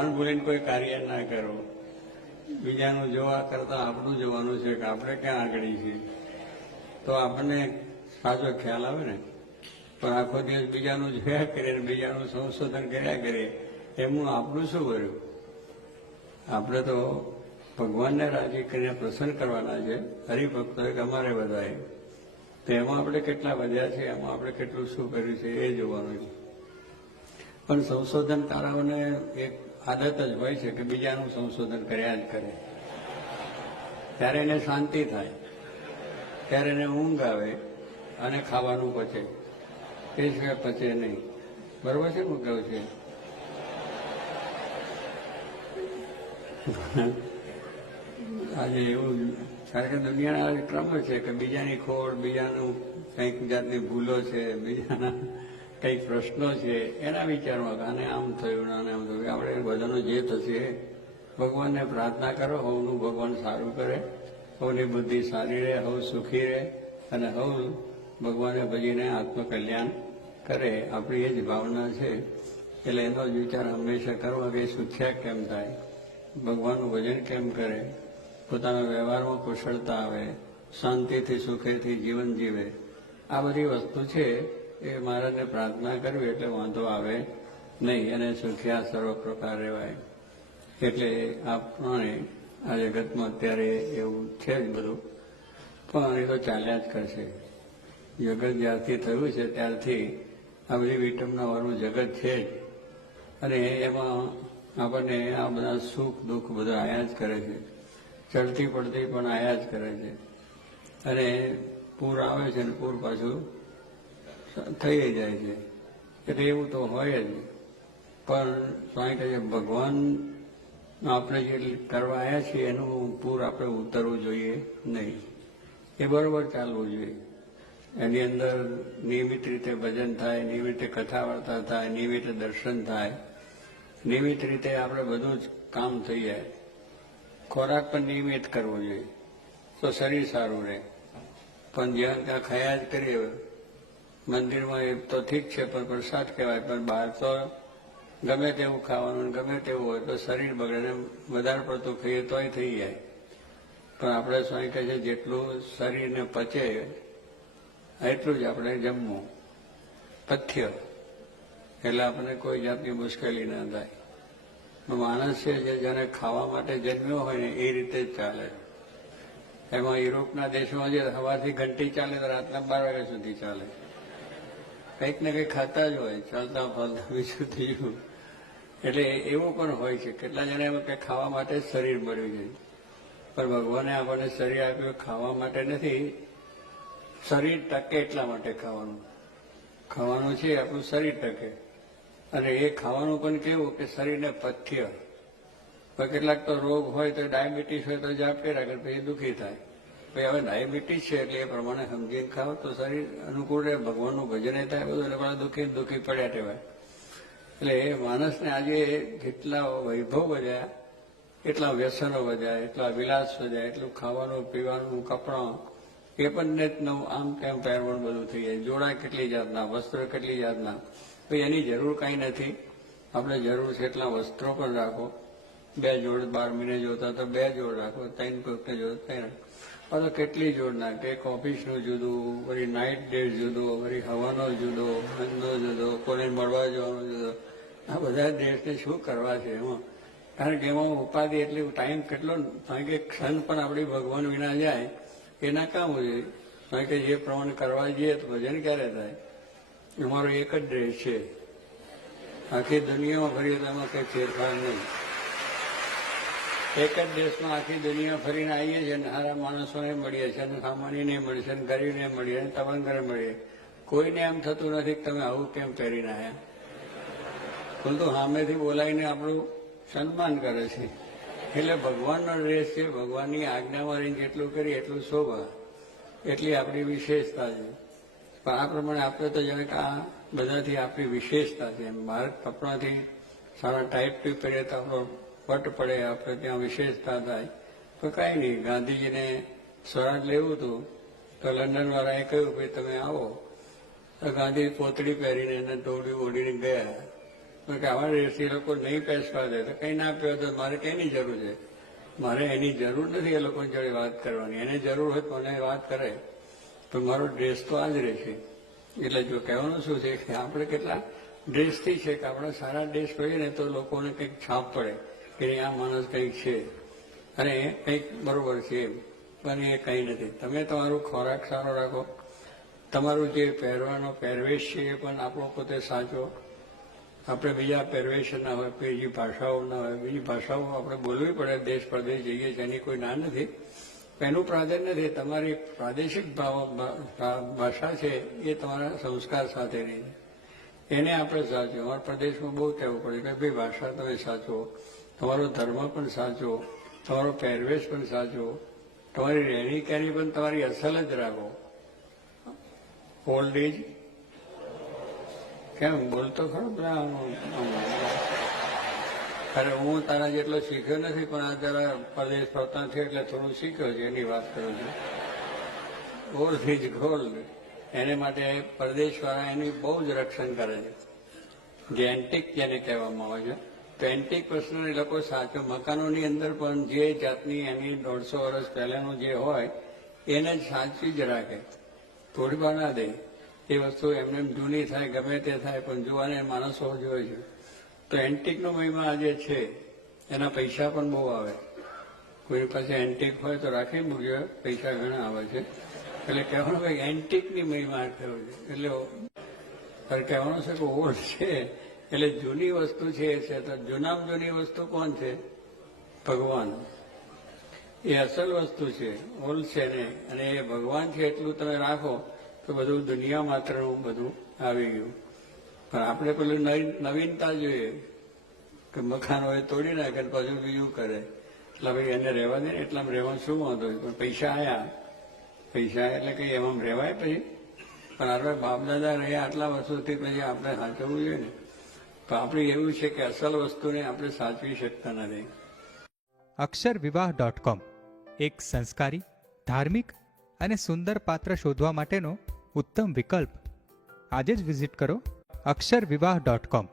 ભગવાન ભૂલીને કોઈ કાર્ય ના કરો. બીજાનું જોવા કરતાં આપણું જોવાનું છે કે આપણે ક્યાં આગળ છીએ, તો આપણને સાચો ખ્યાલ આવે ને. પણ આખો દિવસ બીજાનું જોયા કરીએ, બીજાનું સંશોધન કર્યા કરીએ, એમનું આપણું શું કર્યું? આપણે તો ભગવાનને રાજી કરીને પ્રસન્ન કરવાના છે, હરિભક્તો અમારે બધાએ. તો એમાં આપણે કેટલા વધ્યા છે, એમાં આપણે કેટલું શું કર્યું છે એ જોવાનું છે. પણ સંશોધનકારોને એક આદત જ હોય છે કે બીજાનું સંશોધન કર્યા જ કરે. ત્યારે એને શાંતિ થાય, ત્યારે એને ઊંઘ આવે અને ખાવાનું પચે. એ સિવાય પચે નહીં. બરોબર છે હું કહું છું? આજે એવું, કારણ કે દુનિયાના ક્રમ છે કે બીજાની ખોડ, બીજાનું કંઈક જાતની ભૂલો છે, બીજાના કંઈક પ્રશ્નો છે, એના વિચારમાં આને આમ થયું, આને આમ થયું. આપણે બધાનું જે થશે ભગવાનને પ્રાર્થના કરો, હવનું ભગવાન સારું કરે, હવની બુદ્ધિ સારી રહે, હવ સુખી રહે અને હવ ભગવાને ભજીને આત્મકલ્યાણ કરે. આપણી એ જ ભાવના છે. એટલે એનો જ વિચાર હંમેશા કરવો કે સુખ્યા કેમ થાય, ભગવાનનું ભજન કેમ કરે, પોતાના વ્યવહારમાં કુશળતા આવે, શાંતિથી સુખેથી જીવન જીવે. આ બધી વસ્તુ છે એ મહારાજને પ્રાર્થના કરવી એટલે વાંધો આવે નહીં અને સુખ્યા સર્વ પ્રકાર રહેવાય. એટલે આ પ્રમાણે આ જગતમાં અત્યારે એવું છે જ બધું, પણ એ તો ચાલ્યા જ કરશે. જગત જ્યારથી થયું છે ત્યારથી આ બધી વિટમનાવાળું જગત છે જ, અને એમાં આપણને આ બધા સુખ દુઃખ બધા આયા જ કરે છે. ચડતી પડતી પણ આયા જ કરે છે. અને પૂર આવે છે ને પૂર પાછું થઈ જાય છે. એટલે એવું તો હોય જ. પણ સ્વામી કહે છે ભગવાન આપણે જે કરવા આવ્યા છીએ એનું પૂર આપણે ઉતરવું જોઈએ નહીં. એ બરોબર ચાલવું જોઈએ. એની અંદર નિયમિત રીતે ભજન થાય, નિયમિત રીતે કથા વાર્તા થાય, નિયમિત રીતે દર્શન થાય, નિયમિત રીતે આપણે બધું જ કામ થઈ જાય. ખોરાક પણ નિયમિત કરવો જોઈએ તો શરીર સારું રહે. પણ જ્યાં ત્યાં ખાયા જ કરીએ, મંદિરમાં એ તો ઠીક છે પણ પ્રસાદ કહેવાય, પણ બહાર તો ગમે તેવું ખાવાનું ગમે તેવું હોય તો શરીર બગડે ને વધારે પડતું ખાઈએ તોય થઈ જાય. પણ આપણે સ્વામી કહે છે જેટલું શરીરને પચે એટલું જ આપણે જમવું. પથ્ય એટલે આપણને કોઈ જાતની મુશ્કેલી ના થાય. માણસ છે જેને ખાવા માટે જન્મ્યો હોય ને એ રીતે જ ચાલે. એમાં યુરોપના દેશમાં જે સવારથી ઘંટી ચાલે તો રાતના 12 વાગ્યા સુધી ચાલે. કંઈક ને કંઈક ખાતા જ હોય, ચાલતા ફરતા બીજું થયું. એટલે એવું પણ હોય છે. કેટલા જણા એમ કે ખાવા માટે જ શરીર મળ્યું છે, પણ ભગવાને આપણને શરીર આપ્યું ખાવા માટે નથી. શરીર ટકે એટલા માટે ખાવાનું. ખાવાનું છે આપણું શરીર ટકે. અને એ ખાવાનું પણ કેવું કે શરીરને પથ્ય. કેટલાક તો રોગ હોય તો ડાયાબિટીસ હોય તો ઝાપટે રાખે, પછી દુઃખી થાય. પછી હવે ડાયાબિટીસ છે એટલે એ પ્રમાણે સમજીને ખાવ તો શરીર અનુકૂળ રહે, ભગવાનનું ભજન થાય બધું. એટલે પણ દુઃખી પડ્યા ટેવાય. એટલે એ માણસને આજે જેટલા વૈભવ વધ્યા, એટલા વ્યસનો વધ્યા, એટલા વિલાસ વધ્યા, એટલું ખાવાનું પીવાનું કપડાં એ પણ ને નવું આમ તેમ પહેરવાનું બધું થઈ જાય. જોડા કેટલી જાતના, વસ્ત્રો કેટલી જાતના. તો એની જરૂર કાંઈ નથી. આપણે જરૂર છે એટલા વસ્ત્રો પણ રાખો. 2 જોડ 12 મહિને જોતા તો 2 જોડ રાખો, 3 વખતે જોતા 3 રાખો. તો કેટલી જોડ નાખે. એક ઓફિસનું જુદું, વળી નાઇટ ડ્રેસ જુદો, વળી હવાનો જુદો, ધંધો જુદો, કોઈને મળવા જવાનો જુદો. આ બધા ડ્રેસને શું કરવા છે એમાં? કારણ કે એમાં ઉપાધિ એટલી ટાઈમ કેટલો, કારણ કે ક્ષણ પણ આપણી ભગવાન વિના જાય એ નકામું છે. કારણ કે જે પ્રમાણે કરવા જઈએ તો ભજન ક્યારે થાય? અમારો એક જ ડ્રેસ છે. આખી દુનિયામાં ફરીએ તો એમાં કંઈ ફેરફાર નહીં. એક જ દેશમાં આખી દુનિયા ફરીને આવીએ છીએ, સારા માણસોને મળીએ છીએ, અને સામાન્યને મળીએ છીએ, ગરીબને મળીએ, અને તબંગરે મળીએ. કોઈને એમ થતું નથી કે તમે આવું કેમ પહેરીને આવ્યા. પરંતુ સામેથી બોલાવીને આપણું સન્માન કરે છે. એટલે ભગવાનનો ડ્રેસ છે, ભગવાનની આજ્ઞામાં રહીને જેટલું કરીએ એટલું શોભા, એટલી આપણી વિશેષતા છે. પણ આ પ્રમાણે આપણે તો જાણે કે આ બધાથી આપણી વિશેષતા છે. બહાર કપડાથી સારા ટાઈપ ટીપ કરીએ તો આપણો પટ પડે, આપણે ત્યાં વિશેષતા થાય. તો કાંઈ નહીં. ગાંધીજીને સ્વરાજ લેવું હતું તો લંડનવાળાએ કહ્યું ભાઈ તમે આવો. તો ગાંધી પોતળી પહેરીને એને ટોળી ઓઢીને ગયા. કે આવા ડ્રેસ એ લોકો નહીં પહેરવા દે તો કંઈ ના પહેરો તો મારે કંઈની જરૂર છે? મારે એની જરૂર નથી એ લોકો જોડે વાત કરવાની. એને જરૂર હોય તો મને વાત કરે, પણ મારો ડ્રેસ તો આ જ રહેશે. એટલે જો કહેવાનું શું છે કે આપણે કેટલા ડ્રેસથી છે કે આપણે સારા ડ્રેસ પહેરીએ ને તો લોકોને કંઈક છાપ પડે કે આ માણસ કંઈક છે અને કંઈક બરોબર છે, પણ એ કંઈ નથી. તમે તમારું ખોરાક સારો રાખો, તમારું જે પહેરવાનો પહેરવેશ છે એ પણ આપણો પોતે સાચો. આપણે બીજા પહેરવેશ ના હોય, બીજી ભાષાઓ ના હોય, બીજી ભાષાઓ આપણે બોલવી પડે, દેશ પરદેશ જઈએ છીએ એની કોઈ ના નથી, એનું પ્રાધાન્ય નથી. તમારી પ્રાદેશિક ભાષા છે એ તમારા સંસ્કાર સાથેની છે, એને આપણે સાચવો. અમારા પ્રદેશમાં બહુ કહેવું પડે કે ભાઈ ભાષા તમે સાચવો, તમારો ધર્મ પણ સાચવો, તમારો પહેરવેશ પણ સાચવો, તમારી રહેણી કહેણી પણ તમારી અસલ જ રાખો. ઓલ્ડ એજ કેમ બોલતો ખરો પેલા? અરે હું તારા જેટલો શીખ્યો નથી, પણ આ જરા પરદેશ ફરતા થયો એટલે થોડું શીખ્યો છે એની વાત કરું છું. Old is gold. એને માટે પરદેશવાળા એની બહુ જ રક્ષણ કરે છે. જે એન્ટિક જેને કહેવામાં આવે છે, તો એન્ટિક વસ્તુ એ લોકો સાચો મકાનોની અંદર પણ જે જાતની એની 150 વર્ષ પહેલાનું જે હોય એને જ સાચવી જ રાખે, તોડવા ના દે. એ વસ્તુ એમને જૂની થાય ગમે તે થાય પણ જોવાને માણસો જોવે છે. તો એન્ટિકનો મહિમા આજે છે, એના પૈસા પણ બહુ આવે. કોઈ પાસે એન્ટિક હોય તો રાખી મૂક્યો, પૈસા ઘણા આવે છે. એટલે કહેવાનું ભાઈ એન્ટિકની મહિમા થયો છે. એટલે કહેવાનું છે કે ઓલ્ડ છે એટલે જૂની વસ્તુ છે. તો જૂનામાં જૂની વસ્તુ કોણ છે? ભગવાન. એ અસલ વસ્તુ છે, ઓલ્ડ છે ને, અને એ ભગવાન છે એટલું તમે રાખો તો બધું દુનિયા માત્રનું બધું આવી ગયું. પણ આપણે પેલું નવીનતા જોઈએ કે મકાન હોય તોડી નાખે પાછું બીજું કરે. એટલે ભાઈ એને રહેવા દે ને, એટલામાં રહેવાનું શું વાંધો? પણ પૈસા આવ્યા, પૈસા એટલે કંઈ એમાં રહેવાય પછી? પણ આપણે બાપ દાદા રહ્યા આટલા વર્ષોથી પછી આપણે સાચવવું જોઈએ ને. તો આપણે એવું છે કે અસલ વસ્તુને આપણે સાચવી શકતા નથી. અક્ષરવિવાહ.com એક સંસ્કારી, ધાર્મિક અને સુંદર પાત્ર શોધવા માટેનો ઉત્તમ વિકલ્પ. આજે જ વિઝિટ કરો અક્ષરવિવાહ.com.